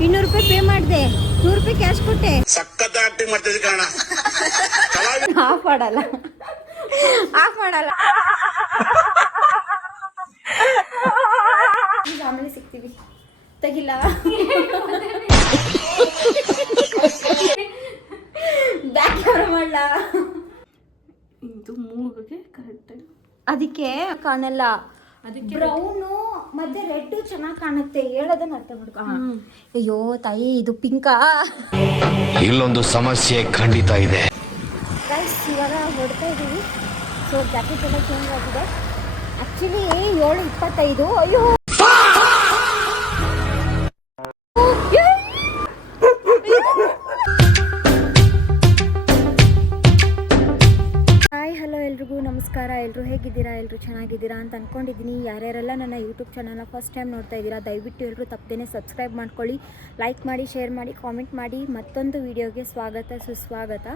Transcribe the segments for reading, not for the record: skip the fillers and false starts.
200 ರೂಪಾಯಿ ಪೇ ಮಾಡಿದೆ, 100 ರೂಪಾಯಿ ಕ್ಯಾಶ್ ಕೊಟ್ಟೆ. ಸಕ್ಕತ್ತ ಆಕ್ಟಿಂಗ್ ಮಾಡ್ತಿದ್ದೆ ಕಾರಣ. ಆಫ್ ಮಾಡಲ್ಲ, ಆಫ್ ಮಾಡಲ್ಲ. ಆಮೇಲೆ ಸಿಗ್ತೀವಿ, ತೆಗಿಲ್ಲ. ಬ್ಯಾಕ್ ಕ್ಯಾಮ್ರಾ ಮಾಡಲ್ಲ. ಇದು ಮೂಗಿಗೆ ಕರೆಕ್ಟಾಗಿ ಅದಕ್ಕೆ ಕಾಣಲ್ಲ. ಅದಕ್ಕೆ ಬ್ರೌನು ಮತ್ತೆ ರೆಡ್ ಚೆನ್ನಾಗಿ ಕಾಣುತ್ತೆ, ಹೇಳೋದನ್ನ ಅರ್ಥ ಮಾಡ್ಕೊ. ಅಯ್ಯೋ ತಾಯಿ, ಇದು ಪಿಂಕಾ. ಇಲ್ಲೊಂದು ಸಮಸ್ಯೆ ಖಂಡಿತ ಇದೆ. ಗೈಸ್ ಇವಾಗ ಹೊಡ್ತಾ ಇದ್ದೀವಿ. ಸೊ ಜಾಕೆಟ್ ಎಲ್ಲ ಚೇಂಜ್ ಆಗಿದೆ. ಆ್ಯಕ್ಚುಲಿ 7:25. ಅಯ್ಯೋ ಹಾಯ್ ಹಲೋ ಎಲ್ರಿಗೂ ನಮಸ್ಕಾರ. ಎಲ್ಲರೂ ಹೇಗಿದ್ದೀರಾ? ಎಲ್ಲರೂ ಚೆನ್ನಾಗಿದ್ದೀರಾ ಅಂತ ಅಂದ್ಕೊಂಡಿದ್ದೀನಿ. ಯಾರ್ಯಾರೆಲ್ಲ ನನ್ನ ಯೂಟ್ಯೂಬ್ ಚಾನಲ್ನ ಫಸ್ಟ್ ಟೈಮ್ ನೋಡ್ತಾ ಇದ್ದೀರಾ, ದಯವಿಟ್ಟು ಎಲ್ಲರೂ ತಪ್ಪದೇನೆ ಸಬ್ಸ್ಕ್ರೈಬ್ ಮಾಡ್ಕೊಳ್ಳಿ, ಲೈಕ್ ಮಾಡಿ, ಶೇರ್ ಮಾಡಿ, ಕಾಮೆಂಟ್ ಮಾಡಿ. ಮತ್ತೊಂದು ವಿಡಿಯೋಗೆ ಸ್ವಾಗತ ಸುಸ್ವಾಗತ.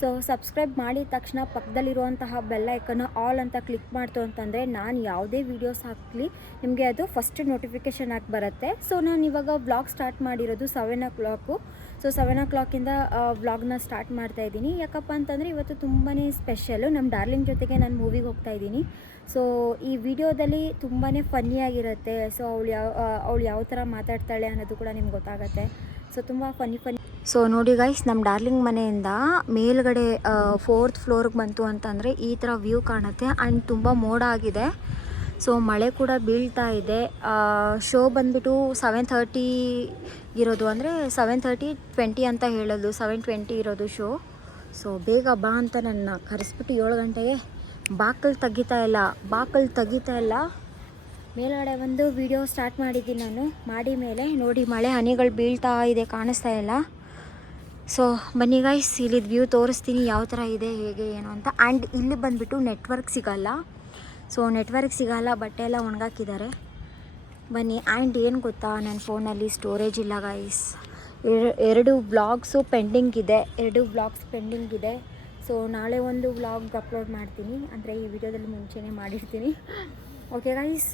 ಸೊ ಸಬ್ಸ್ಕ್ರೈಬ್ ಮಾಡಿದ ತಕ್ಷಣ ಪಕ್ಕದಲ್ಲಿರುವಂತಹ ಬೆಲ್ ಐಕನ್ನು ಆಲ್ ಅಂತ ಕ್ಲಿಕ್ ಮಾಡ್ತು ಅಂತಂದರೆ ನಾನು ಯಾವುದೇ ವೀಡಿಯೋಸ್ ಹಾಕಲಿ ನಿಮಗೆ ಅದು ಫಸ್ಟ್ ನೋಟಿಫಿಕೇಷನ್ ಆಗಿ ಬರುತ್ತೆ. ಸೊ ನಾನು ಇವಾಗ ವ್ಲಾಗ್ ಸ್ಟಾರ್ಟ್ ಮಾಡಿರೋದು 7 o'clock. ಸೊ 7 o'clock ವ್ಲಾಗ್ನ ಸ್ಟಾರ್ಟ್ ಮಾಡ್ತಾ ಇದ್ದೀನಿ. ಯಾಕಪ್ಪ ಅಂತಂದರೆ ಇವತ್ತು ತುಂಬಾ ಸ್ಪೆಷಲು. ನಮ್ಮ ಡಾರ್ಲಿಂಗ್ ಜೊತೆಗೆ ನಾನು ಮೂವಿಗೆ ಹೋಗ್ತಾ ಇದ್ದೀನಿ. ಸೊ ಈ ವಿಡಿಯೋದಲ್ಲಿ ತುಂಬಾ ಫನ್ನಿಯಾಗಿರುತ್ತೆ. ಸೊ ಅವಳು ಯಾವ ಥರ ಮಾತಾಡ್ತಾಳೆ ಅನ್ನೋದು ಕೂಡ ನಿಮ್ಗೆ ಗೊತ್ತಾಗುತ್ತೆ. ಸೊ ತುಂಬ ಫನ್ನಿ. ಸೊ ನೋಡಿ ಗೈಸ್, ನಮ್ಮ ಡಾರ್ಲಿಂಗ್ ಮನೆಯಿಂದ ಮೇಲ್ಗಡೆ 4th ಫ್ಲೋರ್ಗೆ ಬಂತು ಅಂತಂದರೆ ಈ ಥರ ವ್ಯೂ ಕಾಣುತ್ತೆ. ಆ್ಯಂಡ್ ತುಂಬ ಮೋಡ ಆಗಿದೆ. ಸೊ ಮಳೆ ಕೂಡ ಬೀಳ್ತಾ ಇದೆ. ಶೋ ಬಂದುಬಿಟ್ಟು 7:30 ಇರೋದು, ಅಂದರೆ 7:30 ಅಂತ ಹೇಳೋದು. 7:20 ಇರೋದು ಶೋ. ಸೊ ಬೇಗ ಬಾ ಅಂತ ನನ್ನ ಕರೆಸ್ಬಿಟ್ಟು 7 ಗಂಟೆಗೆ ಬಾಕಲು ತೆಗಿತಾ ಇಲ್ಲ. ಮೇಲ್ಗಡೆ ಒಂದು ವಿಡಿಯೋ ಸ್ಟಾರ್ಟ್ ಮಾಡಿದ್ದೀನಿ ನಾನು. ಮಾಡಿ ಮೇಲೆ ನೋಡಿ ಮಳೆ ಹನಿಗಳು ಬೀಳ್ತಾ ಇದೆ, ಕಾಣಿಸ್ತಾ ಇಲ್ಲ. ಸೊ ಬನ್ನಿ ಗೈಸ್, ಇಲ್ಲಿದ್ದು ವ್ಯೂ ತೋರಿಸ್ತೀನಿ ಯಾವ ಥರ ಇದೆ, ಹೇಗೆ ಏನು ಅಂತ. ಆ್ಯಂಡ್ ಇಲ್ಲಿ ಬಂದುಬಿಟ್ಟು ನೆಟ್ವರ್ಕ್ ಸಿಗಲ್ಲ. ಸೊ ನೆಟ್ವರ್ಕ್ ಸಿಗಲ್ಲ, ಬಟ್ಟೆ ಎಲ್ಲ ಒಣಗಾಕಿದ್ದಾರೆ. ಬನ್ನಿ. ಆ್ಯಂಡ್ ಏನು ಗೊತ್ತಾ, ನನ್ನ ಫೋನಲ್ಲಿ ಸ್ಟೋರೇಜ್ ಇಲ್ಲ ಗೈಸ್. 2 ವ್ಲಾಗ್ಸ್ ಪೆಂಡಿಂಗ್ ಇದೆ. ಸೊ ನಾಳೆ ಒಂದು ವ್ಲಾಗ್ ಅಪ್ಲೋಡ್ ಮಾಡ್ತೀನಿ, ಅಂದರೆ ಈ ವಿಡಿಯೋದಲ್ಲಿ ಮುಂಚೆನೇ ಮಾಡಿರ್ತೀನಿ. ಓಕೆ ಗೈಸ್,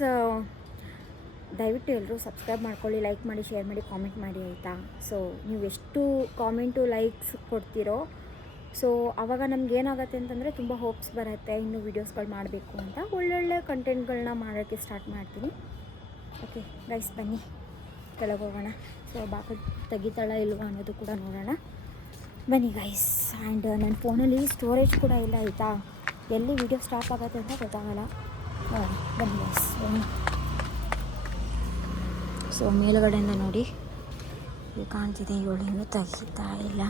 ದಯವಿಟ್ಟು ಎಲ್ಲರೂ ಸಬ್ಸ್ಕ್ರೈಬ್ ಮಾಡ್ಕೊಳ್ಳಿ, ಲೈಕ್ ಮಾಡಿ, ಶೇರ್ ಮಾಡಿ, ಕಾಮೆಂಟ್ ಮಾಡಿ, ಆಯಿತಾ? ಸೊ ನೀವು ಎಷ್ಟು ಕಾಮೆಂಟು ಲೈಕ್ಸ್ ಕೊಡ್ತೀರೋ ಸೊ ಆವಾಗ ನಮಗೇನಾಗುತ್ತೆ ಅಂತಂದರೆ ತುಂಬ ಹೋಪ್ಸ್ ಬರುತ್ತೆ, ಇನ್ನೂ ವೀಡಿಯೋಸ್ಗಳು ಮಾಡಬೇಕು ಅಂತ. ಒಳ್ಳೊಳ್ಳೆ ಕಂಟೆಂಟ್ಗಳನ್ನ ಮಾಡೋಕ್ಕೆ ಸ್ಟಾರ್ಟ್ ಮಾಡ್ತೀನಿ. ಓಕೆ ಗೈಸ್, ಬನ್ನಿ ಕೆಳಗೆ ಹೋಗೋಣ. ಸೊ ಬಾಕಲು ತೆಗಿತಾಳ ಇಲ್ವಾ ಅನ್ನೋದು ಕೂಡ ನೋಡೋಣ. ಬನ್ನಿ ಗೈಸ್. ಆ್ಯಂಡ್ ನನ್ನ ಫೋನಲ್ಲಿ ಸ್ಟೋರೇಜ್ ಕೂಡ ಇಲ್ಲ, ಆಯಿತಾ? ಎಲ್ಲಿ ವೀಡಿಯೋ ಸ್ಟಾಪ್ ಆಗುತ್ತೆ ಅಂತ ಗೊತ್ತಾಗಲ್ಲ. ಬನ್ನಿ ಗೈಸ್. ಸೊ ಮೇಲುಗಡೆಯಿಂದ ನೋಡಿ ಕಾಣ್ತಿದೆ, ಇವಳು ಇನ್ನೂ ತೆಗಿತಾ ಇಲ್ಲ.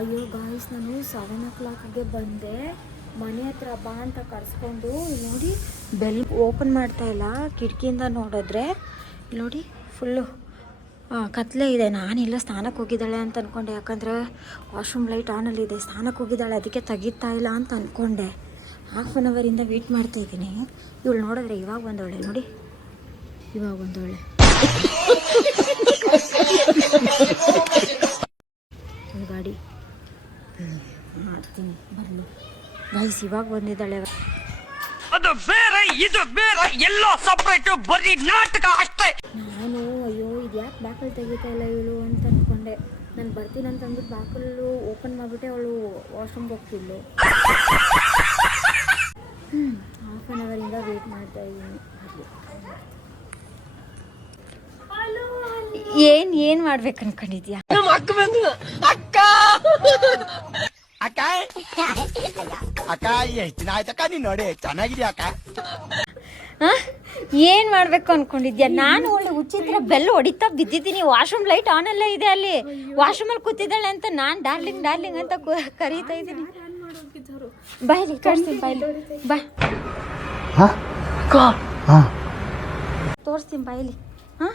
ಅಯ್ಯೋ ಗಾಯ್ಸ್, ನಾನು 7 o'clockಗೆ ಬಂದೆ. ಮನೆ ಹತ್ರ ಬಾ ಅಂತ ಕರೆಸ್ಕೊಂಡು ನೋಡಿ ಬೆಲ್ ಓಪನ್ ಮಾಡ್ತಾ ಇಲ್ಲ. ಕಿಟಕಿಯಿಂದ ನೋಡಿದ್ರೆ ನೋಡಿ ಫುಲ್ಲು ಕತ್ಲೆ ಇದೆ. ನಾನೆಲ್ಲ ಸ್ನಾನಕ್ಕೆ ಹೋಗಿದ್ದಾಳೆ ಅಂತ ಅಂದ್ಕೊಂಡೆ, ಯಾಕಂದರೆ ವಾಶ್ರೂಮ್ ಲೈಟ್ ಆನಲ್ಲಿದೆ. ಸ್ನಾನಕ್ಕೆ ಹೋಗಿದ್ದಾಳೆ, ಅದಕ್ಕೆ ತೆಗಿತಾ ಇಲ್ಲ ಅಂತ ಅಂದ್ಕೊಂಡೆ. 1/2 ಅವರಿಂದ ವೆಯ್ಟ್ ಮಾಡ್ತಾಯಿದ್ದೀನಿ. ಇವಳು ನೋಡಿದ್ರೆ ಇವಾಗ ಬಂದವಳೆ ನೋಡಿ, ಗಾಡಿ ಮಾಡ್ತೀನಿ ಬರಲಿ ಗೈಸ್. ಇವಾಗ ಬಂದಿದ್ದಾಳೆ. ಅದು ಬೇರೆ ಇದು ಬೇರೆ, ಎಲ್ಲ ಸಪರೇಟ್, ಬರೀ ನಾಟಕ ಅಷ್ಟೇ. ನಾನು ಅಯ್ಯೋ ಇದು ಯಾಕೆ ಬಾಕಲು ತೆಗಿತಾ ಇಲ್ಲ ಇವಳು ಅಂತ ಅಂದ್ಕೊಂಡೆ. ನಾನು ಬರ್ತೀನಿ ಅಂತ ಅಂದ್ಬಿಟ್ಟು ಬಾಕಲು ಓಪನ್ ಮಾಡಿಬಿಟ್ಟೆ, ಅವಳು ವಾಶ್ರೂಮ್ಗೆ ಹೋಗ್ತಿದ್ಲು. 1/2 ಅವರಿಂದ ವೆಯ್ಟ್ ಮಾಡ್ತಾ ಇದ್ದೀನಿ. ಏನು ಮಾಡ್ಬೇಕು ಅನ್ಕೊಂಡಿದ್ಯಾ? ಅಕ್ಕ ಎಷ್ಟು ದಿನ ಆಯ್ತಕ್ಕ ನೀನ್ ನೋಡಿ, ಚೆನ್ನಾಗಿದ್ಯಾ ಅಕ್ಕ? ಏನು ಮಾಡಬೇಕು ಅಂದ್ಕೊಂಡಿದ್ಯಾ? ನಾನು ಒಳ್ಳೆ ಉಚಿತ್ರ ಬೆಲ್ ಹೊಡಿತಾ ಬಿದ್ದಿದ್ದೀನಿ. ವಾಶ್ರೂಮ್ ಲೈಟ್ ಆನ್ ಎಲ್ಲ ಇದೆ, ಅಲ್ಲಿ ವಾಶ್ರೂಮಲ್ಲಿ ಕೂತಿದ್ದಾಳೆ ಅಂತ ನಾನು ಡಾರ್ಲಿಂಗ್ ಅಂತ ಕರೀತಾ ಇದ್ದೀನಿ. ಬಾಯ್ಲಿ ತೋರಿಸ್ತೀನಿ, ಬಾ ತೋರಿಸ್ತೀನಿ ಬಾಯ್ಲಿ. ಹಾಂ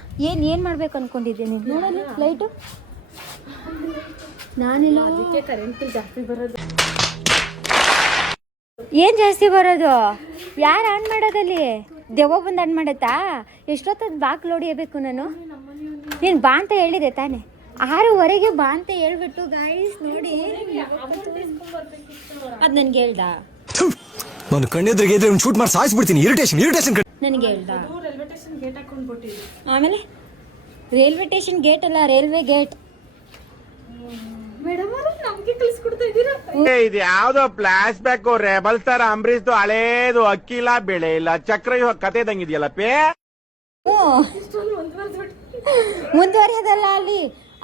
ಏನು ಮಾಡ್ಬೇಕು ಅಂದ್ಕೊಂಡಿದ್ದೆ ನೀನು? ನೋಡೋಣ ಲೈಟು. ನಾನಿಲ್ಲ, ಅದಕ್ಕೆ ಕರೆಂಟ್ ಜಾಸ್ತಿ ಬರೋದು. ಏನು ಜಾಸ್ತಿ ಬರೋದು? ಯಾರು ಆನ್ ಮಾಡೋದಲ್ಲಿ? ದೆವ್ವ ಬಂದು ಆನ್ ಮಾಡತ್ತಾ? ಎಷ್ಟೊತ್ತದು ಬಾಕ್ಲು ಹೊಡಿಯಬೇಕು ನಾನು? ನೀನು ಬಾ ಅಂತ ಹೇಳಿದೆ ತಾನೇ? 6:15 ಬಾ ಅಂತ ಹೇಳ್ಬಿಟ್ಟು ಗಾಯ್ಸ್ ನೋಡಿ ಅದು ನನಗೆ ಹೇಳ್ದ. ನಾನು ಕಣ್ಣೆದ್ರಿಗೆ ಇದ್ರೆ ಶೂಟ್ ಮಾಡಿ ಸಾಯಿಸ್ಬಿಡ್ತೀನಿ. ಇರಿಟೇಷನ್ ನನಗೆ ಹೇಳ್ದ. ರೈಲ್ವೆ ಸ್ಟೇಷನ್ ಗೇಟ್ ಹಾಕೊಂಡು ಬಿಟ್ಟಿದ್ವಿ. ಆಮೇಲೆ ರೈಲ್ವೆ ಸ್ಟೇಷನ್ ಗೇಟ್ ಅಲ್ಲ, ರೈಲ್ವೆ ಗೇಟ್. ಮೇಡಮ್ ಅವರು ನಮ್ಗೆ ಕಳಿಸ್ಕೊಡ್ತಾ ಇದ್ದೀರಾ? ಇದು ಯಾವ್ದೋ flash back rebel star Ambareesh ಹಳೇದು ಅಕ್ಕಿ ಇಲ್ಲ ಬೆಳೆ ಇಲ್ಲ ಚಕ್ರ ಕತೆ ಇದಂಗಿದೆಯಲ್ಲ ಪೇ. ಮುಂದುವರಿಯೋದಲ್ಲ,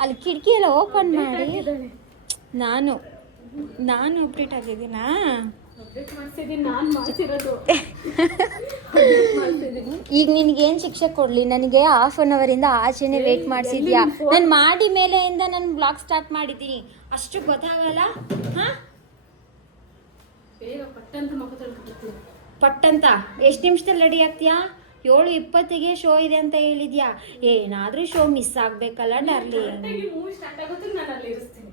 ಅಲ್ಲಿ ಕಿಟಕಿ ಎಲ್ಲ ಓಪನ್ ಮಾಡಿ. ನಾನು ಅಪ್ಡೇಟ್ ಆಗಿದ್ದೀನಾ? ನಾನು ಮಾಡ್ತಿರೋದು. ಈಗ ನಿನಗೇನು ಶಿಕ್ಷೆ ಕೊಡಲಿ? ನನಗೆ 1/2 ಅವರಿಂದ ಆಚೆನೆ ವೇಟ್ ಮಾಡಿಸಿದ್ಯಾ. ನಾನು ಮಾಡಿ ಮೇಲೆಯಿಂದ ನಾನು ಬ್ಲಾಗ್ ಸ್ಟಾರ್ಟ್ ಮಾಡಿದ್ದೀನಿ, ಅಷ್ಟು ಗೊತ್ತಾಗಲ್ಲ. ಹಾಂ, ಬೇಗ ಪಟ್ಟಂತ ಮಗ ತೊಳ್ಕೊಬಿಡ್ತೀನಿ. ಪಟ್ಟಂತ ಎಷ್ಟು ನಿಮಿಷದಲ್ಲಿ ರೆಡಿ ಆಗ್ತೀಯಾ? 7:20ಗೆ ಶೋ ಇದೆ ಅಂತ ಹೇಳಿದ್ಯಾ. ಏನಾದರೂ ಶೋ ಮಿಸ್ ಆಗಬೇಕಲ್ಲ ಡಾರ್ಲಿಂಗ್. ಮೂವಿ ಸ್ಟಾರ್ಟ್ ಆಗುತ್ತೆ, ನಾನು ಅಲ್ಲಿ ಇರಿಸ್ತೀನಿ.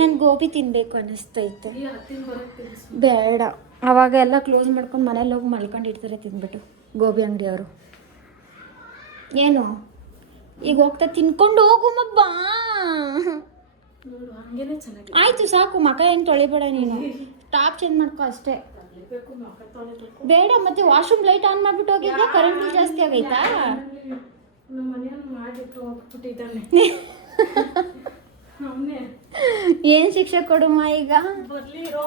ನನ್ ಗೋಬಿ ತಿನ್ಬೇಕು ಅನ್ನಿಸ್ತೈತೆ. ಬೇಡ, ಅವಾಗ ಎಲ್ಲ ಕ್ಲೋಸ್ ಮಾಡ್ಕೊಂಡು ಮನೇಲಿ ಹೋಗಿ ಮಲ್ಕೊಂಡಿರ್ತಾರೆ ತಿಂದ್ಬಿಟ್ಟು ಗೋಬಿ ಅಂಗಡಿಯವರು. ಏನು ಈಗ ಹೋಗ್ತಾ ತಿನ್ಕೊಂಡು ಹೋಗು ಮಬ್ಬಾ. ನೋಡು ಹಂಗೇನೆ ಚೆನ್ನಾಗಿ. ಆಯ್ತು ಸಾಕು, ಮಕ ಏನು ತೊಳಿಬೇಡ ನೀನು, ಟಾಪ್ ಚೇಂಜ್ ಮಾಡ್ಕೊ ಅಷ್ಟೇ. ಬೇಡ, ಮತ್ತೆ ವಾಶ್ರೂಮ್ ಲೈಟ್ ಆನ್ ಮಾಡ್ಬಿಟ್ಟು ಹೋಗಿದ್ದೆ, ಕರೆಂಟ್ ಬಿಲ್ ಜಾಸ್ತಿ ಆಗೈತಾ? ನಮ್ಮ ಮನೆಯನ್ನು ಮಾಡಿಟ್ಟು ಹೋಗ್ಬಿಟ್ಟಿದ್ದಾನೆ. ಏನ್ ಶಿಕ್ಷೆ ಕೊಡುಮ ಈಗ? ಬರ್ಲಿರೋ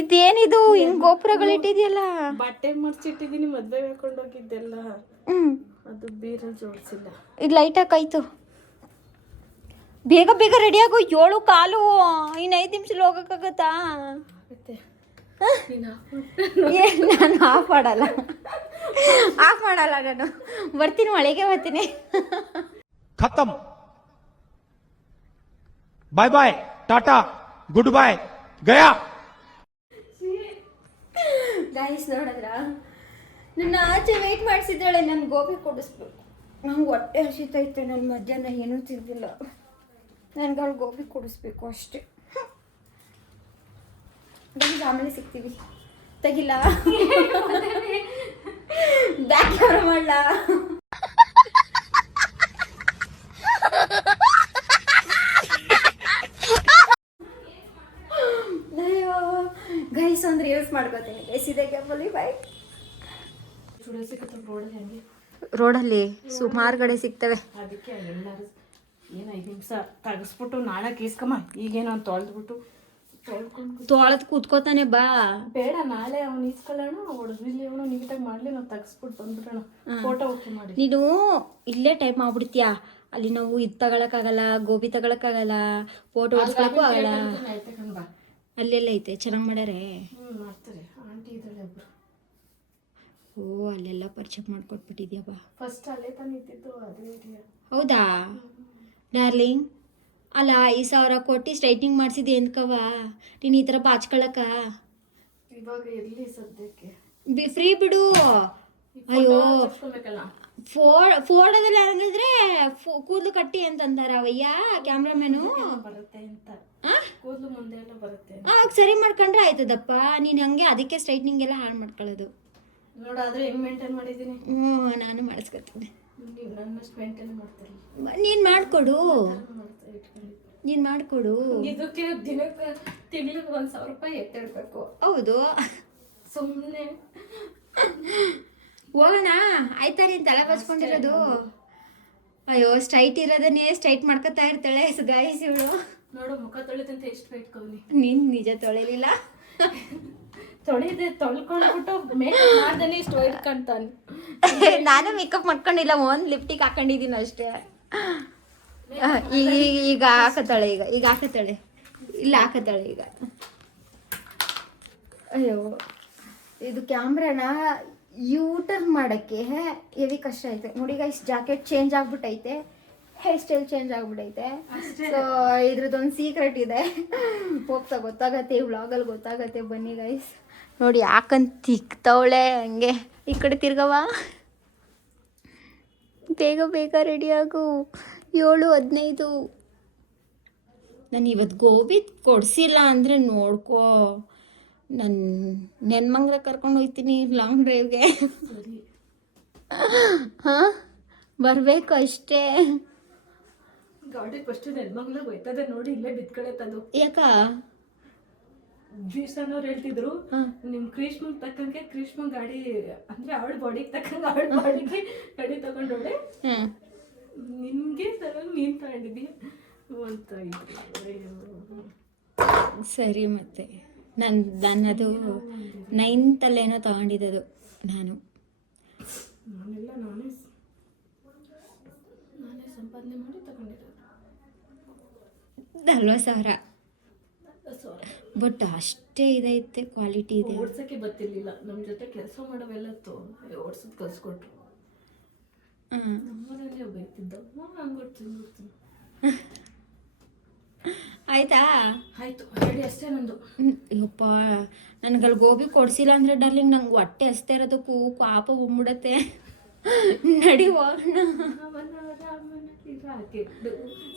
ಇದೇನಿದು ಹಿಂಗ್ ಗೋಪುರಗಳಿಟ್ಟಿದ್ಯಲ್ಲ? ಬಟ್ಟೆ ಮರ್ಚಿಟ್ಟಿದ್ದೀನಿ, ಮದ್ವೆ ಹಾಕೊಂಡು ಹೋಗಿದ್ದೆಲ್ಲ. ಅದು ಬೇರೆ ಜೋಡಿಸಿಲ್ಲ. ಈಗ ಲೈಟ್ ಹಾಕಾಯ್ತು. ಬೇಗ ಬೇಗ ರೆಡಿ ಆಗು. 7:15, ಇನ್ನು 5 ನಿಮಿಷದಲ್ಲಿ ಹೋಗಕ್ಕಾಗತ್ತಾ? ನಾನು ಆಫ್ ಮಾಡಲ್ಲ ನಾನು ಬರ್ತೀನಿ, ಒಳಗೆ ಬರ್ತೀನಿ. ಖತಮ್. ಬಾಯ್ ಬಾಯ್, ಟಾಟಾ, ಗುಡ್ ಬಾಯ್, ಗಯಾ. ಗೈಸ್ ನೋಡಿದ್ರ, ನನ್ನ ಆಚೆ ವೆಯ್ಟ್ ಮಾಡಿಸಿದ್ದಾಳೆ. ನನ್ನ ಗೋಬಿ ಕೊಡಿಸ್ಬೇಕು. ನಂಗೆ ಹೊಟ್ಟೆ ಹಸಿತೈತೆ, ನನ್ನ ಮಧ್ಯಾಹ್ನ ಏನೂ ತಿಂದಿಲ್ಲ. ನನಗೆ ಅವ್ಳು ಗೋಬಿ ಕೊಡಿಸ್ಬೇಕು ಅಷ್ಟೇ. ಗೈಸ್ ಆಮೇಲೆ ಸಿಗ್ತೀವಿ. ತೆಗಿಲ್ಲ, ಬ್ಯಾಕ್ ಕ್ಯಾಮ್ರಾ ಮಾಡಲಾ? ಅಯ್ಯೋ ಗೈಸ್, ಅಂದ್ರೆ ಯೂಸ್ ಮಾಡ್ಕೋತೀನಿ ಗೈಸ್. ಇದೇ ಕ್ಯಾಬಲ್ಲಿ ಬಾಯ್. ರೋಡಲ್ಲಿ ಸುಮಾರು ಕಡೆ ಸಿಗ್ತವೆ. ಅದಕ್ಕೆ ಎಲ್ಲರೂ ಏನು 5 ನಿಮಿಷ ತೆಗಿಸ್ಬಿಟ್ಟು ನಾಳೆ ಕೀಸ್ಕಮ್ಮ, ಈಗೇನು ಅವ್ನು ತೊಳೆದ್ಬಿಟ್ಟು ತೊಳೆದು ಕೂತ್ಕೋತಾನೆ ಬಾ. ಬೇಡ, ನಾಳೆ ಅವ್ನು ಈಸ್ಕೊಳ್ಳೋಣ, ಹೊಡೆದಿಲ್ಲಿ ಅವನು ನೀಟಾಗಿ ಮಾಡಲಿ, ನಾವು ತೆಗಿಸ್ಬಿಟ್ಟು ಬಂದ್ಬಿಡೋಣ. ಫೋಟೋ ಓಕೆ ಮಾಡಿ. ನೀನು ಇಲ್ಲೇ ಟೈಮ್ ಆಗ್ಬಿಡ್ತೀಯಾ. ಅಲ್ಲಿ ನಾವು ಇದು ತಗೊಳಕ್ಕಾಗಲ್ಲ, ಗೋಬಿ ತಗೊಳಕ್ಕಾಗಲ್ಲ, ಫೋಟೋ ಹೊಡ್ಸ್ಕೊಳಕ್ಕೂ ಆಗಲ್ಲ. ಅಲ್ಲೆಲ್ಲ ಐತೆ, ಚೆನ್ನಾಗಿ ಮಾಡ್ಯಾರೆ. ಮಾಡ್ತಾರೆ, ಆಂಟಿ ಇದ್ದಾಳೆ ಒಬ್ರು. ಓ, ಅಲ್ಲೆಲ್ಲ ಪರಿಚಯ ಮಾಡ್ಕೊಟ್ಬಿಟ್ಟಿದ್ಯಾ ಬಾ. ಫಸ್ಟ್ ಅಲ್ಲೇ ತಾನೇ ಇದ್ದಿದ್ದು, ಅದೇ ಏರಿಯಾ. ಹೌದಾ ಡಾರ್ಲಿಂಗ್? ಅಲ್ಲ, 5,000 ಕೊಟ್ಟು ಸ್ಟ್ರೈಟ್ನಿಂಗ್ ಮಾಡಿಸಿದ್ದು ಎಂದ್ಕವ ನೀನು ಈ ಥರ ಬಾಚ್ಕೊಳಕ? ಇವಾಗ ಎಲ್ಲಿ ಸದ್ಯಕ್ಕೆ ಫ್ರೀ ಬಿಡು. ಅಯ್ಯೋ, ಫೋಟೋದಲ್ಲಿ ಹಂಗಿದ್ರೆ ಕೂದಲು ಕಟ್ಟಿ ಅಂತಂದಾರ ಅವಯ್ಯ ಕ್ಯಾಮ್ರಾಮ್ಯಾನು. ಬರುತ್ತೆ ಅಂತ ಕೂದಲು ಮುಂದೆ ಎಲ್ಲ ಬರುತ್ತೆ. ಸರಿ ಮಾಡ್ಕೊಂಡ್ರೆ ಆಯ್ತದಪ್ಪ. ನೀನು ಹಂಗೆ ಅದಕ್ಕೆ ಸ್ಟ್ರೈಟ್ನಿಂಗ್ ಎಲ್ಲ ಹಾಳು ಮಾಡ್ಕೊಳ್ಳೋದು. ನೋಡಾದ್ರೆ ಹೆಂಗ್ ಮೇಂಟೈನ್ ಮಾಡಿದ್ದೀನಿ. ನಾನು ಮಾಡಿಸ್ಕೊತೀನಿ. ನೀವು ನನ್ನಷ್ಟು ಮೇಂಟೈನ್ ಮಾಡ್ತೀರಿ. ನೀನು ಮಾಡಿಕೊಡು. ಇದಕ್ಕೆ ದಿನಕ್ಕೆ ತಿಂಗಳಿಗೆ 1,000 ರೂಪಾಯಿ ಎತ್ತಿಡ್ಬೇಕು. ಹೌದು, ಸುಮ್ಮನೆ ಹೋಗೋಣ ಆಯ್ತಾ? ನೀನು ತಲೆ ಬಚ್ಕೊಂಡಿರೋದು. ಅಯ್ಯೋ, ಸ್ಟ್ರೈಟ್ ಇರೋದನ್ನೇ ಸ್ಟ್ರೈಟ್ ಮಾಡ್ಕೊತಾ ಇರ್ತಾಳೆ ಗಾಯ್ಸ್ ಇವಳು. ನೋಡು, ಮುಖ ತೊಳಿದಂತ ಎಷ್ಟು ಇಟ್ಕೊಳ್ಳಿ. ನೀನು ನಿಜ ತೊಳಿಲಿಲ್ಲ. ತೊಳ್ಕೊಂಡ್ಬಿಟ್ಟು ಮೇಕಪ್ ಮಾಡ್ದೇನೆ ಇಷ್ಟು ಇಟ್ಕೊಂತಾನೆ. ನಾನು ಮೇಕಪ್ ಮಾಡ್ಕೊಂಡಿಲ್ಲ, ಒಂದು ಲಿಪ್ಟಿಕ್ ಹಾಕೊಂಡಿದ್ದೀನಿ ಅಷ್ಟೇ. ಈಗ ಹಾಕತ್ತಾಳೆ, ಈಗ ಹಾಕತ್ತಾಳೆ, ಇಲ್ಲ ಹಾಕತ್ತಾಳೆ ಈಗ. ಅಯ್ಯೋ, ಇದು ಕ್ಯಾಮ್ರಾನ ಯೂಟರ್ನ್ ಮಾಡೋಕ್ಕೆ ಹೆವಿ ಕಷ್ಟ ಐತೆ ನೋಡಿ ಗೈಸ್. ಜಾಕೆಟ್ ಚೇಂಜ್ ಆಗ್ಬಿಟ್ಟೈತೆ, ಹೇರ್ ಸ್ಟೈಲ್ ಚೇಂಜ್ ಆಗ್ಬಿಟ್ಟೈತೆ. ಸೊ ಇದ್ರದ್ದೊಂದು ಸೀಕ್ರೆಟ್ ಇದೆ, ಹೋಗ್ತಾ ಗೊತ್ತಾಗತ್ತೆ, ಈ ವ್ಲಾಗಲ್ಲಿ ಗೊತ್ತಾಗತ್ತೆ. ಬನ್ನಿ ಗೈಸ್ ನೋಡಿ, ಯಾಕಂತ ತಿಕ್ತವಳೆ ಹಂಗೆ. ಈ ಕಡೆ ತಿರ್ಗವ, ಬೇಗ ಬೇಗ ರೆಡಿಯಾಗು. 7:15. ನಾನು ಇವತ್ತು ಗೋಬಿ ಕೊಡಿಸಿಲ್ಲ ಅಂದರೆ ನೋಡ್ಕೋ, ನಾನು ನೆನ್ಮಂಗ್ಲ ಕರ್ಕೊಂಡು ಹೋಗ್ತೀನಿ ಲಾಂಗ್ ಡ್ರೈವ್ಗೆ. ಹಾಂ, ಬರಬೇಕು ಅಷ್ಟೇ. ಗಾಡಿ ಫಸ್ಟ್ ನೆನ್ಮಂಗ್ಲಾಗ ಹೋಯ್ತದೆ ನೋಡಿ, ಇಲ್ಲೇ ಬಿತ್ಕೊಳತ್ತದು. ಯಾಕ ಸಣ್ಣವ್ರು ಹೇಳ್ತಿದ್ರು ನಿಮ್ ಕ್ರೀಷ್ಮಂಗ್ ತಕ್ಕಂಗೆ ಕ್ರೀಷ್ಮ ಗಾಡಿ ಅಂದ್ರೆ ಅವಳ ಬಾಡಿಗೆ ತಕ್ಕಂಗೆ ಅವಳ ಬಾಡಿಗೆ ಗಾಡಿ ತಗೊಂಡೋಳೆ ನಿನ್ಗೆ ತಗೊಂಡು ನೀನ್ ತಗೊಂಡಿದ್ದಿ ಅಂತ ಇದ್ರು. ಸರಿ ಮತ್ತೆ ನನ್ನದು 9th ತಗೊಂಡಿದ್ದದು ನಾನು. ನಾನೇ ಸಂಪಾದನೆ ಮಾಡಿ ತಗೊಂಡಿದ್ದು 40,000. ಬಟ್ ಅಷ್ಟೇ ಇದೈತೆ, ಕ್ವಾಲಿಟಿ ಇದೆ. ಓಡ್ಸಕ್ಕೆ ಗೊತ್ತಿರ್ಲಿಲ್ಲ, ನಮ್ಮ ಜೊತೆ ಕೆಲಸ ಮಾಡೋವೆಲ್ಲತ್ತು ಓಡ್ಸೋದು ಕಲ್ಸ್ಕೊಟ್ರು. ನಮ್ಮನೇಲಿ ಬೈತಿದ್ದ, ಹಂಗೆ ಓಡ್ತೀನಿ. ಆಯ್ತಾ? ಆಯ್ತು, ಹೇಳಿ ಅಷ್ಟೇ ನಂದು. ಯಪ್ಪ, ನನಗಲ್ಲಿ ಗೋಬಿ ಕೊಡ್ಸಿಲ್ಲ ಅಂದರೆ ಡಾರ್ಲಿಂಗ್ ನಂಗೆ ಹೊಟ್ಟೆ ಹಸ್ತಾ ಇರೋದಕ್ಕೂ ಪಾಪ ಬಂದ್ಬಿಡತ್ತೆ. ನಡಿ ಹೋಗೋಣ.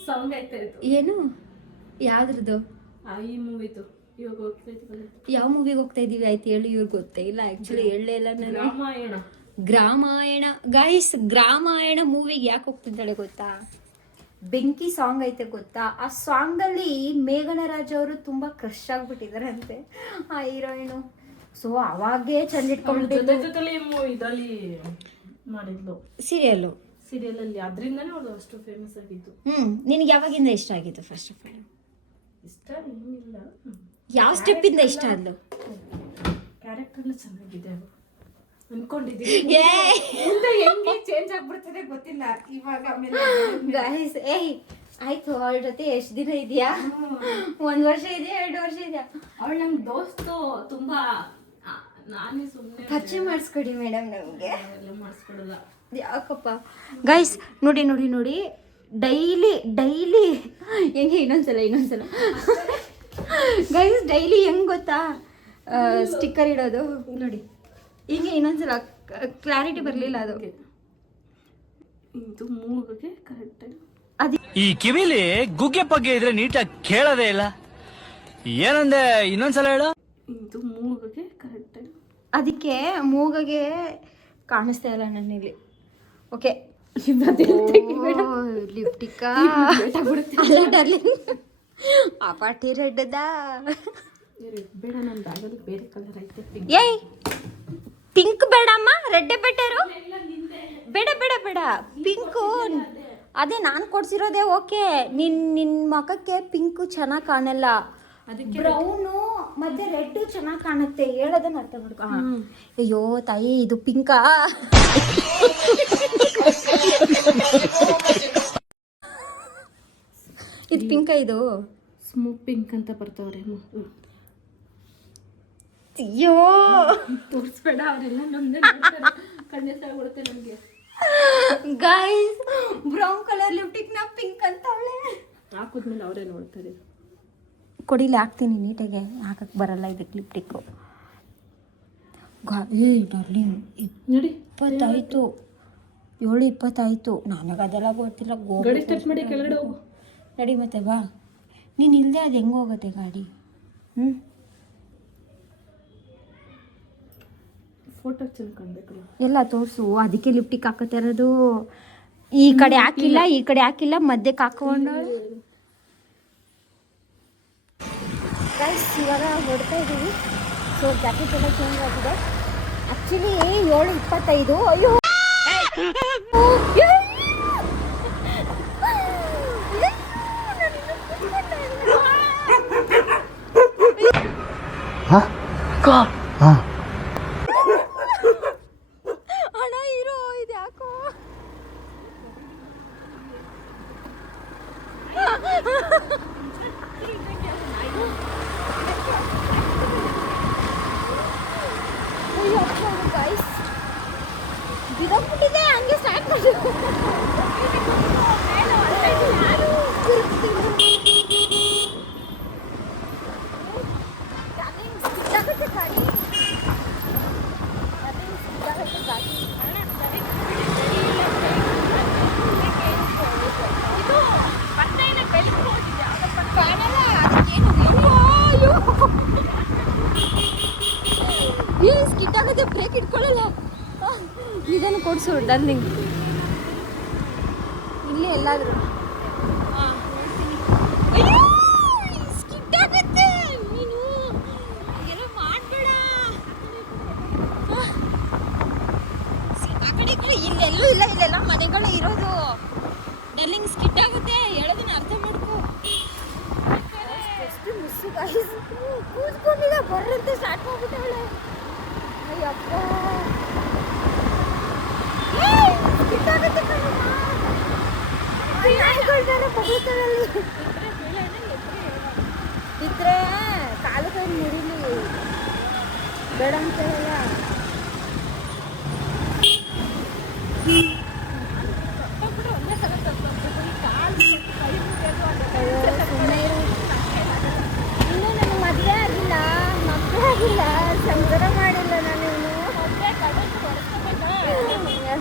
ಸಾಂಗ್ ಆಯ್ತಾ ಇತ್ತು. ಏನು? ಯಾವ್ದ್ರದ್ದು? ಈ ಮೂವಿದು ಇವಾಗ ಹೋಗ್ತಾ ಇದ್ವಲ್ಲ. ಯಾವ ಮೂವಿಗೆ ಹೋಗ್ತಾ ಇದೀವಿ? ಆಯ್ತು ಹೇಳಿ, ಇವ್ರಿಗೆ ಗೊತ್ತೇ ಇಲ್ಲ ಆ್ಯಕ್ಚುಲಿ, ಹೇಳಲೇ ಇಲ್ಲ ನಾನು. ಗ್ರಾಮಾಯಣ ಗೈಸ್, ಗ್ರಾಮಾಯಣ ಮೂವಿಗೆ ಯಾಕೆ ಹೋಗ್ತಿದ್ದಾಳೆ ಗೊತ್ತಾ? ಬೆಂಕಿ ಸಾಂಗ್ ಐತೆ ಗೊತ್ತಾ? ಆ ಸಾಂಗಲ್ಲಿ ಮೇಘನ ರಾಜ್ ಅವರು ತುಂಬ ಕ್ರಶ್ ಆಗಿಬಿಟ್ಟಿದಾರಂತೆ ಆ ಹೀರೋಯಿನು. ಸೊ ಅವಾಗೇ ಚಂದ ಇಟ್ಕೊಂಡ್ಬಿಟ್ಟು ಜೊತೆಲಿ ಇದಲ್ಲಿ ಮಾಡಿದ್ಲು ಸೀರಿಯಲಲ್ಲಿ, ಅದರಿಂದನೇ ಅವಳು ಅಷ್ಟು ಫೇಮಸ್ ಆಗಿದ್ದು. ನಿನಗೆ ಯಾವಾಗಿಂದ ಇಷ್ಟ ಆಗಿತ್ತು? ಫಸ್ಟ್ ಆಫ್ ಆಲ್ ಇಷ್ಟ ಏನಿಲ್ಲ, ಯಾವ ಸ್ಟೆಪ್ಪಿಂದ ಇಷ್ಟ ಆದ್ಲು? ಕ್ಯಾರೆಕ್ಟರ್ನ ಚೆನ್ನಾಗಿದೆ ಅನ್ಕೊಂಡಿದ್ದೀನಿ. ಮುಂದೆ ಹೆಂಗೆ ಚೇಂಜ್ ಆಗ್ಬಿಡ್ತದೆ ಗೊತ್ತಿಲ್ಲ. ಇವಾಗ ಗೈಸ್, ಆಯ್ತು, ಅವಳ ಜೊತೆ ಎಷ್ಟು ದಿನ ಇದೆಯಾ? 1 ವರ್ಷ ಇದೆಯಾ, 2 ವರ್ಷ ಇದೆಯಾ? ಅವಳು ನಂಗೆ ದೋಸ್ತು ತುಂಬಾ. ನಾನೇ ಸುಮ್ಮನೆ ಪರಿಚಯ ಮಾಡಿಸ್ಕೊಡಿ ಮೇಡಮ್ ನಮಗೆ. ಮಾಡಿಸ್ಕೊಡಲ್ಲ. ಯಾಕಪ್ಪ ಗೈಸ್, ನೋಡಿ ಡೈಲಿ ಹೆಂಗೆ ಇನ್ನೊಂದ್ಸಲ ಗೈಸ್, ಡೈಲಿ ಹೆಂಗೆ ಗೊತ್ತಾ ಸ್ಟಿಕ್ಕರ್ ಇಡೋದು ನೋಡಿ, ಹಿಂಗೆ ಇನ್ನೊಂದ್ಸಲ ಕ್ಲಾರಿಟಿ ಬರಲಿಲ್ಲ ಅದು. ಇದು ಮೂಗಿಗೆ ಕರೆಕ್ಟಾಗಿ ಈ ಕಿವಿಲಿ ಗುಗ್ಗೆ ಪಗ್ಗೆ ಇದ್ರೆ ನೀಟಾಗಿ ಕೇಳೋದೇ ಇಲ್ಲ. ಏನಂದೆ? ಇನ್ನೊಂದ್ಸಲ ಹೇಳು. ಇದು ಮೂಗಿಗೆ ಕರೆಕ್ಟಾಗಿ, ಅದಕ್ಕೆ ಮೂಗಗೆ ಕಾಣಿಸ್ತಾ ಇಲ್ಲ ನನ್ನಿಲ್ಲಿ. ಓಕೆ, ಲಿಪ್ಟಿಕಾ ಅಲ್ಲ ಡಾರ್ಲಿಂಗ್, ಆ ಪಾಟಿ ರೆಡ್ದ ಬೇಡ, ನನ್ನ ಬ್ಯಾಗಲ್ಲಿ ಬೇರೆ ಕಲರ್ ಐತೆ. ಏಯ್, ಪಿಂಕ್ ಬೇಡಮ್ಮ, ರೆಡ್ಡೆ ಬೆಟರು. ಬೇಡ ಪಿಂಕು. ಅದೇ ನಾನು ಕೊಡ್ಸಿರೋದೇ ಓಕೆ. ನಿನ್ನ ಮುಖಕ್ಕೆ ಪಿಂಕು ಚೆನ್ನಾಗಿ ಕಾಣಲ್ಲ, ಬ್ರೌನು ಮತ್ತೆ ರೆಡ್ಡು ಚೆನ್ನಾಗಿ ಕಾಣುತ್ತೆ. ಹೇಳೋದನ್ನ ಅರ್ಥ ಮಾಡ್ಕೊ. ಅಯ್ಯೋ ತಾಯಿ, ಇದು ಪಿಂಕಾ? ಇದು ಪಿಂಕ? ಇದು ಸ್ಮೋಕ್ ಪಿಂಕ್ ಅಂತ ಬರ್ತಾವ್ರೆ. ಅಯ್ಯೋ ತೋರಿಸ್ಬೇಡ, ಅವರೆಲ್ಲ ನಮ್ದೇ ಕಣ್ಣೆಸ ಆಗ್ಬಿಡುತ್ತೆ ನಮಗೆ. ಗೈಸ್, ಬ್ರೌನ್ ಕಲರ್ ಲಿಪ್ಟಿಕ್ ನ ಪಿಂಕ್ ಅಂತ ಅವಳೆ ಹಾಕಿದ್ಮೇಲೆ ಅವರೇ ನೋಡ್ತಾರೆ. ಕೊಡಿಲಿ, ಹಾಕ್ತೀನಿ ನೀಟಾಗೆ. ಹಾಕಕ್ಕೆ ಬರಲ್ಲ ಇದಕ್ಕೆ ಲಿಪ್ಟಿಕ್ಕು. ಡಾರ್ಲಿಂಗ್, ನೋಡಿ 20 ಆಯಿತು, 7:20 ಆಯಿತು. ನನಗೆ ಅದೆಲ್ಲ ಗೊತ್ತಿಲ್ಲ. ಗಾಡಿ ಸ್ಟಾರ್ಟ್ ಮಾಡಿ ಕೆಳಗಡೆ ಹೋಗು. ನಡಿ ಮತ್ತೆ ಬಾ. ನೀನು ಇಲ್ಲದೆ ಅದು ಹೆಂಗೆ ಹೋಗುತ್ತೆ ಗಾಡಿ? ಫೋಟೋ ಚೆಂದ ಕಾಣ್ಬೇಕಲ್ಲ. ಎಲ್ಲ ತೋರಿಸು. ಅದಕ್ಕೆ ಲಿಪ್ಟಿಕ್ ಹಾಕತ್ತೆ ಇರೋದು. ಈ ಕಡೆ ಹಾಕಿಲ್ಲ, ಮಧ್ಯಕ್ಕೆ ಹಾಕೊಂಡು. ಗೈಸ್, ಇವಾಗ ಹೊಡ್ತಾ ಇದ್ದೀವಿ. ಸೊ ಜಾಕೆಟ್ ಎಲ್ಲ ಚೇಂಜ್ ಆಗಿದೆ. ಆ್ಯಕ್ಚುಲಿ 7:25. ಅಯ್ಯೋ, ಹಣ ಇರೋ ಇದು ಯಾಕೋ? ಗೈಸ್, ಬಿಡೋಗ್ಬಿಟ್ಟಿದೆ. ಹಂಗೆ ಸ್ಟಾರ್ಟ್ ಮಾಡಿ. ಸ್ಕಿಟ್ ಆಗುತ್ತೆ, ಬ್ರೇಕ್ ಇಟ್ಕೊಳ್ಳಲ್ಲ. ಇದನ್ನು ಕೊಡಿಸು ಡಾರ್ಲಿಂಗ್, ಇಲ್ಲಿ ಎಲ್ಲಾದರೂ. ಸ್ಕಿಟ್ ಆಗುತ್ತೆ. ನೀನು ಇಲ್ಲೆಲ್ಲೂ ಇಲ್ಲ, ಇಲ್ಲೆಲ್ಲ ಮನೆಗಳೇ ಇರೋದು. ಡೆಲ್ಲಿಂಗ್ ಸ್ಕಿಟ್ ಆಗುತ್ತೆ, ಹೇಳೋದನ್ನ ಅರ್ಥ ಮಾಡ್ಕೋ. ಎಷ್ಟು ಮಿಸ್ಸು ಗಾಯ್ಸ್, ಕೂತ್ಕೊಂಡಿಲ್ಲ ಬರ್ರಂತೆ ಸ್ಟಾರ್ಟ್ ಮಾಡ್ಬಿಟ್ಟವಳೆ. ಅಯ್ಯಪ್ಪ ಸ್ಕಿಟ್ ಆಗುತ್ತೆ ಕಣಮ್ಮ. ನಾಯಿಗಳ್ದಾರ ಬಗ್ಲುತ್ತಲ್ಲಿ ಇದ್ರೆ ಕಾಲು ಕೈ ಮುರಿಲಿ ಬೇಡ ಅಂತ ಹೇಳ. ಇನ್ನು ನನಗೆ ಮದುವೆ ಆಗಿಲ್ಲ, ಮಕ್ಕಳು ಆಗಿಲ್ಲ, ಸಂಸಾರ ಮಾಡಿಲ್ಲ ನಾನು.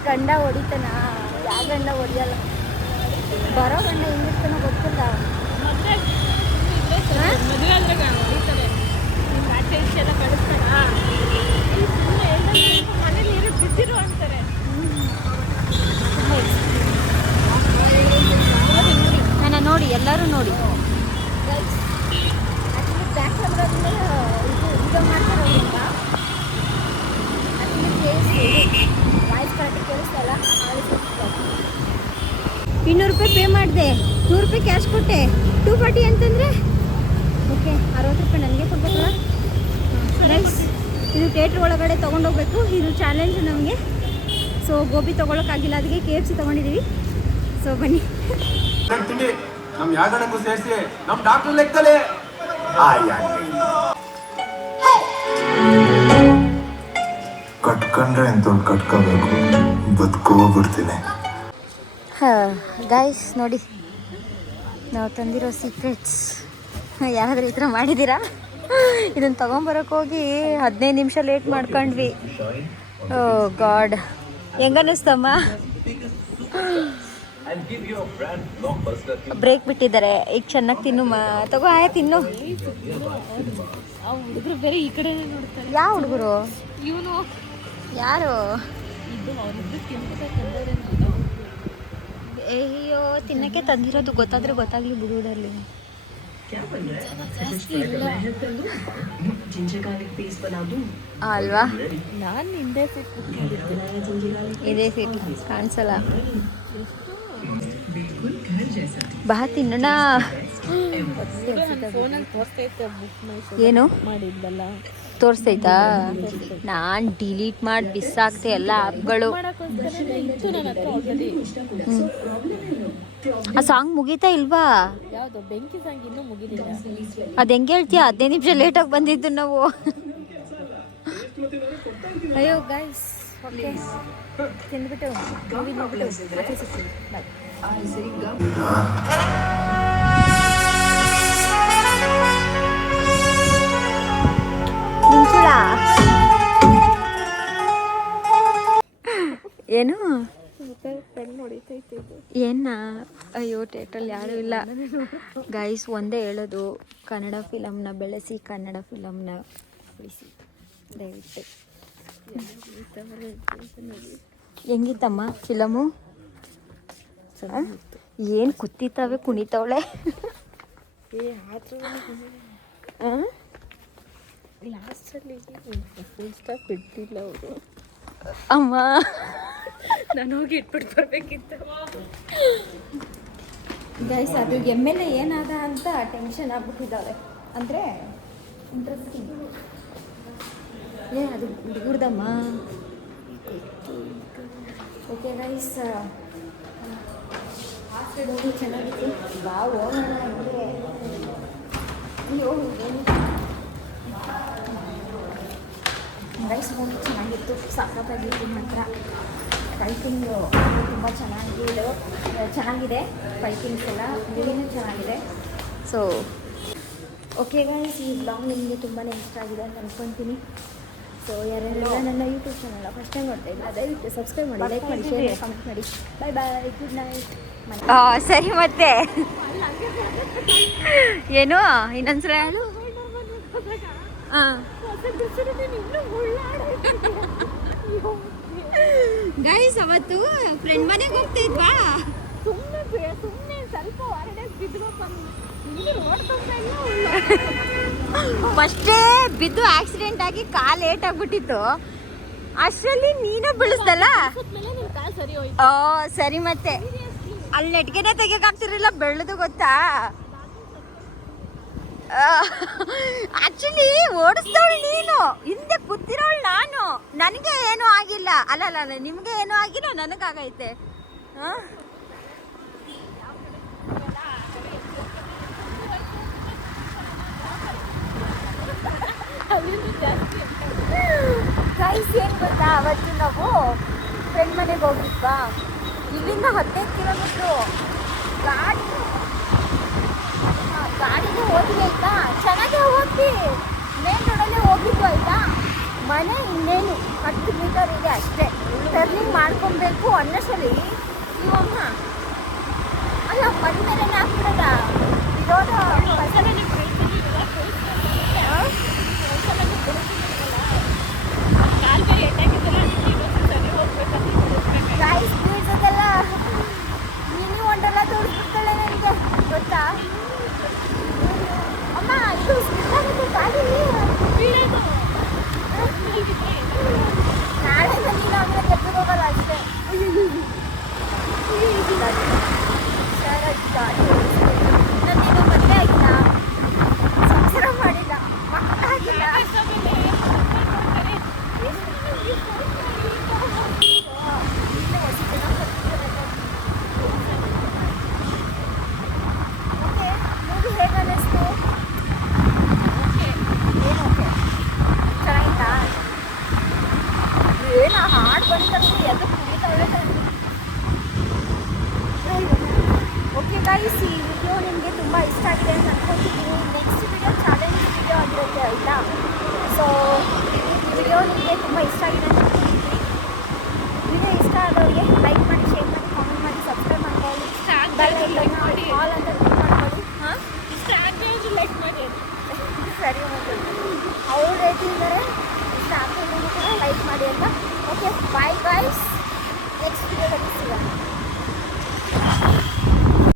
ಗಂಡ ಹೊಡಿತಾನ? ಯಾವ ಗಂಡ ಹೊಡಿಯಲ್ಲ. ಬರೋ ಗಂಡ ಹೆಂಗಿರ್ತಾನೋ ಗೊತ್ತಿಲ್ಲ. ಮದುವೆ ಆದ್ರೆ ಹೊಡಿತಾರೆ, ಆಚೆ ಈಚೆ ಎಲ್ಲ ಕಳಿಸ್ತಾರ. ಮನೇಲಿ ಇರೋ ಬಿದ್ದಿರು ಅಂತಾರೆ. ನನ್ನ ನೋಡಿ, ಎಲ್ಲರೂ ನೋಡಿ. ಬ್ಯಾಕ್ ಕ್ಯಾಮ್ರಾದಿಂದ ಇದು ವಿಡಿಯೋ ಮಾಡ್ತಾರೋದ್ರಿಂದ ವಾಯ್ಸ್ ಕರೆಕ್ಟ್ ಕೇಳಿಸ್ತಲ್ಲ. 200 ರೂಪಾಯಿ ಪೇ ಮಾಡಿದೆ, 100 ರೂಪಾಯಿ ಕ್ಯಾಶ್ ಕೊಟ್ಟೆ. 240 ಅಂತಂದರೆ ಓಕೆ, 60 ರೂಪಾಯಿ ನನಗೆ ಕೊಡ್ಬೇಕಲ್ಲ. ಗೈಸ್ ಇದು ಥಿಯೇಟ್ರ್ ಒಳಗಡೆ ತೊಗೊಂಡೋಗ್ಬೇಕು. ಇದು ಚಾಲೆಂಜ್ ನಮಗೆ. ಸೊ ಗೋಬಿ ತೊಗೊಳಕ್ಕಾಗಿಲ್ಲ, ಅದಕ್ಕೆ KFC ತೊಗೊಂಡಿದ್ದೀವಿ. ಸೊ ಬನ್ನಿ. ತಿಂಡಿ ನಮ್ ಯಾಗಣಕ್ಕೂ ಸೇರಿಸಿ ನಮ್ ಡಾಕ್ಟರ್ ಲೆಕ್ಕಲೆ ಕಟ್ಕೊಂಡ್ರೆ ಎಂತವ್ರು ಕಟ್ಕೋಬೇಕು, ಬದುಕೋಗ್ಬಿಡ್ತೀನಿ. ಗಾಯ್ಸ್ ನೋಡಿ, ನಾವು ತಂದಿರೋ ಸೀಕ್ರೆಟ್ಸ್. ಯಾರಾದರೂ ಈ ಥರ ಮಾಡಿದ್ದೀರಾ? ಇದನ್ನು ತೊಗೊಂಬರೋಕೆ ಹೋಗಿ 15 ನಿಮಿಷ ಲೇಟ್ ಮಾಡ್ಕೊಂಡ್ವಿ. ಓ ಗಾಡ್, ಹೆಂಗನ್ನಿಸ್ತಮ್ಮ? ಬ್ರೇಕ್ ಬಿಟ್ಟಿದ್ದಾರೆ. ಈಗ ಚೆನ್ನಾಗಿ ತಿನ್ನು. ತಗೋ ಆಯ ತಿನ್ನು. ಆ ಹುಡುಗರು ಬೇರೆ ಈ ಕಡೆ ನೋಡ್ತಾರೆ. ಯಾವ ಹುಡುಗರು? ಇವನು ಯಾರು? ಇದು ಅವರಿದ್ದು ತಿನ್ಬೇಕು. ಅಯ್ಯೋ, ತಿನ್ನಕ್ಕೆ ತಂದಿರೋದು ಗೊತ್ತಾದ್ರೆ ಗೊತ್ತಾಗ್ಲಿ ಬಿಡುವುದಲ್ಲಿ. ಅಲ್ವಾ? ನಾನು ಹಿಂದೆ ಸೀಟ್ ಇದೇ ಸೀಟ್ ಕಾಣಿಸಲ್ಲ. ಬಾ ತಿನ್ನೋಣ. ಫೋನಲ್ಲಿ ತೋರಿಸ್ತೈತೆ ಬುಕ್ ಏನು ಮಾಡಿದ್ದಲ್ಲ, ತೋರಿಸ್ತೈತಾ? ನಾನು ಡಿಲೀಟ್ ಮಾಡಿ ಬಿಸಾಕ್ತೆ ಎಲ್ಲ ಆ್ಯಪ್ಗಳು. ಇತ್ತು ನನ್ನ ಹತ್ರ ಆಲ್ರೆಡಿ. ಆ ಸಾಂಗ್ ಮುಗೀತಾ ಇಲ್ವಾ? ಯಾವುದು ಬೆಂಕಿ ಸಾಂಗ್ ಇನ್ನೂ ಮುಗಿದಿಲ್ಲ. ಅದು ಹೆಂಗೆ ಹೇಳ್ತೀಯ? 15 ನಿಮಿಷ ಲೇಟಾಗಿ ಬಂದಿದ್ದು ನಾವು. ಅಯ್ಯೋ ಗೈಸ್, ಓಕೆ ತಿಂದ್ಬಿಟ್ಟು ಮೂವಿ ನೋಡ್ಬಿಟ್ಟು ಆಚೆ ಸಿಗ್ತೀವಿ. ಬಾಯ್. ಏನು ಏನ? ಅಯ್ಯೋ ಥಿಯೇಟ್ರಲ್ಲಿ ಯಾರೂ ಇಲ್ಲ ಗೈಸ್. ಒಂದೇ ಹೇಳೋದು, ಕನ್ನಡ ಫಿಲಮ್ನ ಬೆಳೆಸಿ, ಕನ್ನಡ ಫಿಲಮ್ನ ಉಳಿಸಿ ದಯವಿಟ್ಟು. ಹೆಂಗಿತ್ತಮ್ಮ ಫಿಲಮು? ಏನು ಕುತ್ತಿತಾವೆ, ಕುಣಿತಾವಳೆ. ಲಾಸ್ಟಲ್ಲಿ ಫುಲ್ ಸ್ಟಾಪ್ ಬಿಟ್ಟಿಲ್ಲ ಅವರು. ಅಮ್ಮ ನಾನು ಹೋಗಿ ಇಟ್ಬಿಟ್ಟು ಬರ್ಬೇಕಿತ್ತು. ಗೈಸ್ ಅದು ಎಮ್ಮೆಲೆ ಏನಾದ ಅಂತ ಟೆನ್ಷನ್ ಆಗ್ಬಿಟ್ಟಿದ್ದಾವೆ. ಅಂದರೆ ಇಂಟ್ರೆಸ್ಟಿಂಗ್. ಅದು ಹುಡುಗರ್ದಮ್ಮ. ಓಕೆ ಗೈಸ್, ಹೋಗಿ ಚೆನ್ನಾಗಿತ್ತು. ಬಾ ಹೋಗೋಣ. ಗೈಸ್ ಹೋಗಿ ಚೆನ್ನಾಗಿತ್ತು, ಸಖತ್ತಾಗಿತ್ತು. ಮಾತ್ರ ಫೈಟಿಂಗು ತುಂಬ ಚೆನ್ನಾಗಿದೆ. ಫೈಟಿಂಗ್ಸ್ ಎಲ್ಲ ಮೂವಿನೂ ಚೆನ್ನಾಗಿದೆ. ಸೊ ಓಕೆ ಗೈಸ್, ಈ ಬ್ಲಾಗ್ ನಿಮಗೆ ತುಂಬಾ ಇಷ್ಟ ಆಗಿದೆ ಅಂತ ಅನ್ಕೊತೀನಿ. ಸೊ ಯಾರೆಲ್ಲ ನನ್ನ ಯೂಟ್ಯೂಬ್ ಚಾನಲ್ ಫಸ್ಟ್ ಟೈಮ್ ನೋಡ್ತಾ ಇದ್ದರೆ ದಯವಿಟ್ಟು ಸಬ್ಸ್ಕ್ರೈಬ್ ಮಾಡಿ, ಲೈಕ್ ಮಾಡಿ, ಶೇರ್ ಮಾಡಿ, ಕಮೆಂಟ್ ಮಾಡಿ. ಬಾಯ್ ಬಾಯ್, ಗುಡ್ ನೈಟ್. ಸರಿ ಮತ್ತೆ ಏನು ಇನ್ನೊಂದ್ಸಲ ಹೇಳು. ಗೈಸ್ ಅವತ್ತು ಫ್ರೆಂಡ್ ಮನೆಗೆ ಹೋಗ್ತಾ ಇದ್ವಾ? ಸುಮ್ಮನೆ ಸ್ವಲ್ಪ ಹೊರಡೆ ಫಸ್ಟೇ ಬಿದ್ದು ಆಕ್ಸಿಡೆಂಟ್ ಆಗಿ ಕಾಲು ಏಟಾಗ್ಬಿಟ್ಟಿತ್ತು. ಅಷ್ಟರಲ್ಲಿ ನೀನು ಬೀಳಿಸ್ದಲ್ಲ. ಮೇಲೆ ನಿನ್ ಕಾಲ್ ಸರಿ ಹೋಯ್ತು. ಓ ಸರಿ, ಮತ್ತೆ ಅಲ್ಲಿ ನೆಟ್ಗೆನೆ ತೆಗಿಯಕ್ಕಾಗ್ತಿರಲಿಲ್ಲ, ಬೆಳೆದು ಗೊತ್ತಾ. ಆಕ್ಚುಲಿ ಓಡಿಸ್ದವಳು ನೀನು, ಹಿಂದೆ ಕೂತಿರೋಳು ನಾನು. ನನಗೆ ಏನೂ ಆಗಿಲ್ಲ. ಅಲ್ಲ ನಿಮಗೆ ಏನೂ ಆಗಿಲ್ಲ, ನನಗಾಗೈತೆ. ಗೈಸ್ ಏನು ಗೊತ್ತಾ, ಅವತ್ತು ನಾವು ಫ್ರೆಂಡ್ ಮನೆಗೆ ಹೋಗಿದ್ವಾ, ಇಲ್ಲಿಂದ 15 ಕಿಲೋಮೀಟ್ರು ಗಾಡಿಗೆ ಹೋದ್ವಿ ಆಯ್ತಾ. ಚೆನ್ನಾಗೇ ಹೋದ್ವಿ, ಮೇನ್ ರೋಡಲ್ಲೇ ಹೋಗಿದ್ವು ಆಯ್ತಾ. ಮನೆ ಇನ್ನೇನು 10 ಮೀಟರ್ ಇದೆ ಅಷ್ಟೇ, ಟರ್ನಿಂಗ್ ಮಾಡ್ಕೊಬೇಕು ಅನ್ನೋಷ್ಟರಲ್ಲಿ ಇವಮ್ಮ ಅಲ್ಲ ಮನೆ ಮೇಲೆ ಹಾಕ್ಬಿಡಲ್ಲ ಇರೋದು. ರೈಸ್ ಬೀಳ್ಸೋದೆಲ್ಲ ಮಿನಿ ಒಂಡೆಲ್ಲ ತೋರಿಸ್ಬಿಡ್ತಾಳೆ ನನಗೆ ಗೊತ್ತಾ. ಅಮ್ಮ ಇದು ಗಾಡಿ ನಾಳೆ ನೀನು ಅಂದ್ರೆ ಎದ್ದು ಹೋಗಲ್ಲ ಅಷ್ಟೇ. ನನ್ನೇನು ಮದುವೆ ಆಗಿಲ್ಲ, ಸಂಸಾರ ಮಾಡಿಲ್ಲ, ಮಕ್ಕಳಾಗಿಲ್ಲ. ಮತ್ತೆ ಮೂವಿ ಹೇಗೆ ಅನ್ನಿಸ್ತು? ಏನು ಚೆನ್ನಾಗಿತ್ತಾ? ಏನು ಹಾಡು ಬಂದಿದ್ದಂತೆ ಎದ್ದು ಕುಡಿತಾಳೆ. ಓಕೆ ಗೈಸ್, ಈ ವಿಡಿಯೋ ನಿಮಗೆ ತುಂಬ ಇಷ್ಟ ಆಗಿದೆ ಅಂತ ಅನ್ಕೊತಿದ್ದೀನಿ. ನೆಕ್ಸ್ಟ್ ವಿಡಿಯೋ ಚಾಲೆಂಜ್ ವಿಡಿಯೋ ಆಗಿರುತ್ತೆ ಆಯಿತಾ. ಸೊ ಈ ವಿಡಿಯೋ ನಿಮಗೆ ತುಂಬ ಇಷ್ಟ ಆಗಿದೆ ಅಂತ ಅನ್ಕೊತಿದ್ದೀನಿ. ವಿಡಿಯೋ ಇಷ್ಟ ಆದವ್ರಿಗೆ ಲೈಕ್ ಮಾಡಿ, ಶೇರ್ ಮಾಡಿ, ಕಾಮೆಂಟ್ ಮಾಡಿ, ಸಬ್ಸ್ಕ್ರೈಬ್ ಮಾಡ್ಕೊಳ್ಳಿ, ಬೆಲ್ ಐಕಾನ್ ಆಲ್ ಅಂತ ಕ್ಲಿಕ್ ಮಾಡ್ಕೊಳ್ಳಿ. ಹಾಂ, ಇಷ್ಟ ಆದರೆ ಲೈಕ್ ಮಾಡಿ. ಸರಿ, ಮತ್ತೆ ಅವ್ರು ಹೇಳ್ತಿದ್ದಾರೆ ಇಷ್ಟ ಆಗ್ತಿದ್ರು ಕೂಡ ಲೈಕ್ ಮಾಡಿ ಅಂತ. ಓಕೆ, ಬಾಯ್ ಗೈಸ್, ನೆಕ್ಸ್ಟ್ ವಿಡಿಯೋದಲ್ಲಿ ಸಿಗೋಣ.